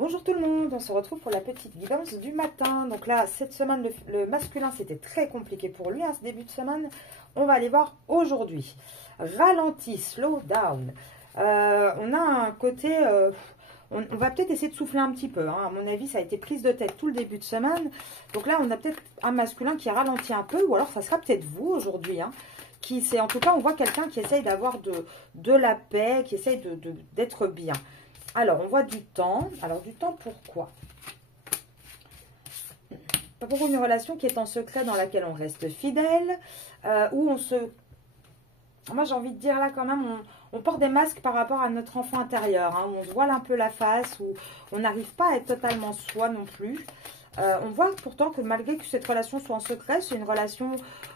Bonjour tout le monde, on se retrouve pour la petite guidance du matin. Donc là, cette semaine, le masculin, c'était très compliqué pour lui, ce début de semaine. On va aller voir aujourd'hui. Ralenti, slow down. On a un côté... on va peut-être essayer de souffler un petit peu. À mon avis, ça a été prise de tête tout le début de semaine. Donc là, on a peut-être un masculin qui ralentit un peu, ou alors ça sera peut-être vous aujourd'hui. En tout cas, on voit quelqu'un qui essaye d'avoir de la paix, qui essaye d'être bien. Alors, on voit du temps. Alors, du temps, pourquoi? Pour une relation qui est en secret, dans laquelle on reste fidèle, où on se... Moi, j'ai envie de dire là, quand même, on porte des masques par rapport à notre enfant intérieur, où on se voile un peu la face, où on n'arrive pas à être totalement soi non plus. On voit pourtant que malgré que cette relation soit en secret, c'est une relation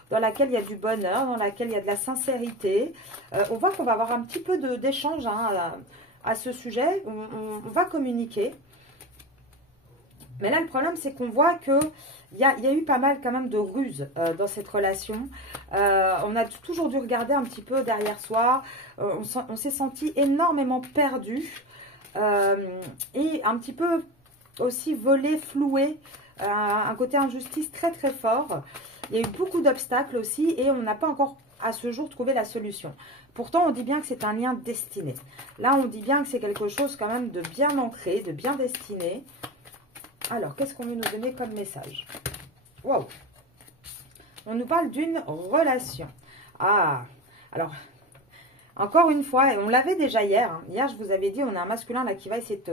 dans laquelle il y a du bonheur, dans laquelle il y a de la sincérité. On voit qu'on va avoir un petit peu d'échange, à ce sujet, on va communiquer. Mais là, le problème, c'est qu'on voit qu'il y a eu pas mal quand même de ruses dans cette relation. On a toujours dû regarder un petit peu derrière soi. On s'est senti énormément perdu. Et un petit peu aussi volé, floué. Un côté injustice très très fort. Il y a eu beaucoup d'obstacles aussi et on n'a pas encore à ce jour trouvé la solution. Pourtant, on dit bien que c'est un lien destiné. Là, on dit bien que c'est quelque chose quand même de bien ancré, de bien destiné. Alors, qu'est-ce qu'on veut nous donner comme message? Wow! On nous parle d'une relation. Alors, encore une fois, on l'avait déjà hier. Hier, je vous avais dit, on a un masculin là qui va essayer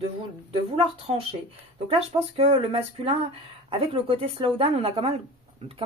de vouloir trancher. Donc là, je pense que le masculin, avec le côté slow down, on a quand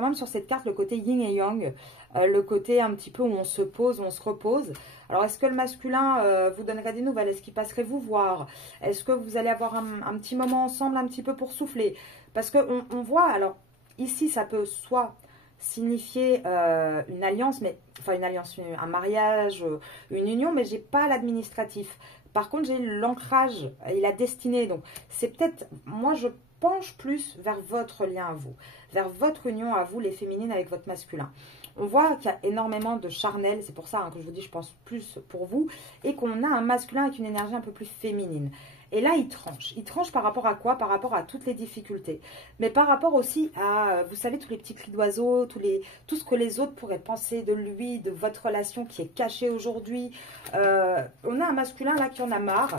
même sur cette carte le côté yin et yang, le côté un petit peu où on se pose, on se repose. Alors, est-ce que le masculin vous donnerait des nouvelles? Est-ce qu'il passerait vous voir? Est-ce que vous allez avoir un petit moment ensemble, un petit peu pour souffler? Parce qu'on voit, alors, ici, ça peut soit signifier une alliance, un mariage, une union, mais j'ai pas l'administratif. Par contre, j'ai l'ancrage et la destinée. Donc, c'est peut-être, moi, je penche plus vers votre lien à vous, vers votre union à vous, les féminines, avec votre masculin. On voit qu'il y a énormément de charnel, c'est pour ça que je vous dis, je pense plus pour vous, et qu'on a un masculin avec une énergie un peu plus féminine. Et là, il tranche. Il tranche par rapport à quoi? Par rapport à toutes les difficultés. Mais par rapport aussi à, vous savez, tous les petits cris d'oiseaux, tout ce que les autres pourraient penser de lui, de votre relation qui est cachée aujourd'hui. On a un masculin là qui en a marre,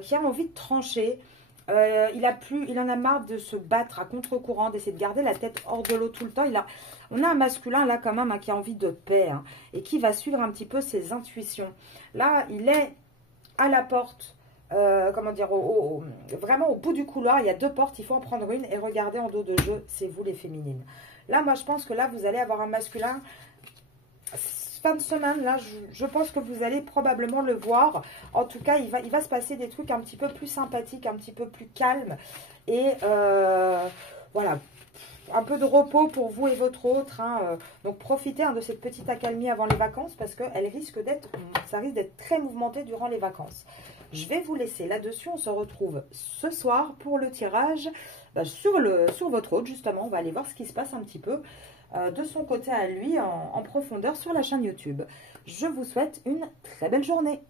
qui a envie de trancher. Il en a marre de se battre à contre-courant, d'essayer de garder la tête hors de l'eau tout le temps. On a un masculin là quand même qui a envie de paix et qui va suivre un petit peu ses intuitions. Là, il est à la porte. Comment dire, vraiment au bout du couloir, il y a deux portes, il faut en prendre une et regarder en dos de jeu, c'est vous les féminines. Là, moi je pense que là, vous allez avoir un masculin, fin de semaine, là, je pense que vous allez probablement le voir. En tout cas, il va se passer des trucs un petit peu plus sympathiques, un petit peu plus calmes. Et voilà, un peu de repos pour vous et votre autre. Donc, profitez de cette petite accalmie avant les vacances parce que ça risque d'être très mouvementé durant les vacances. Je vais vous laisser là-dessus. On se retrouve ce soir pour le tirage sur votre hôte, justement. On va aller voir ce qui se passe un petit peu de son côté à lui en profondeur sur la chaîne YouTube. Je vous souhaite une très belle journée.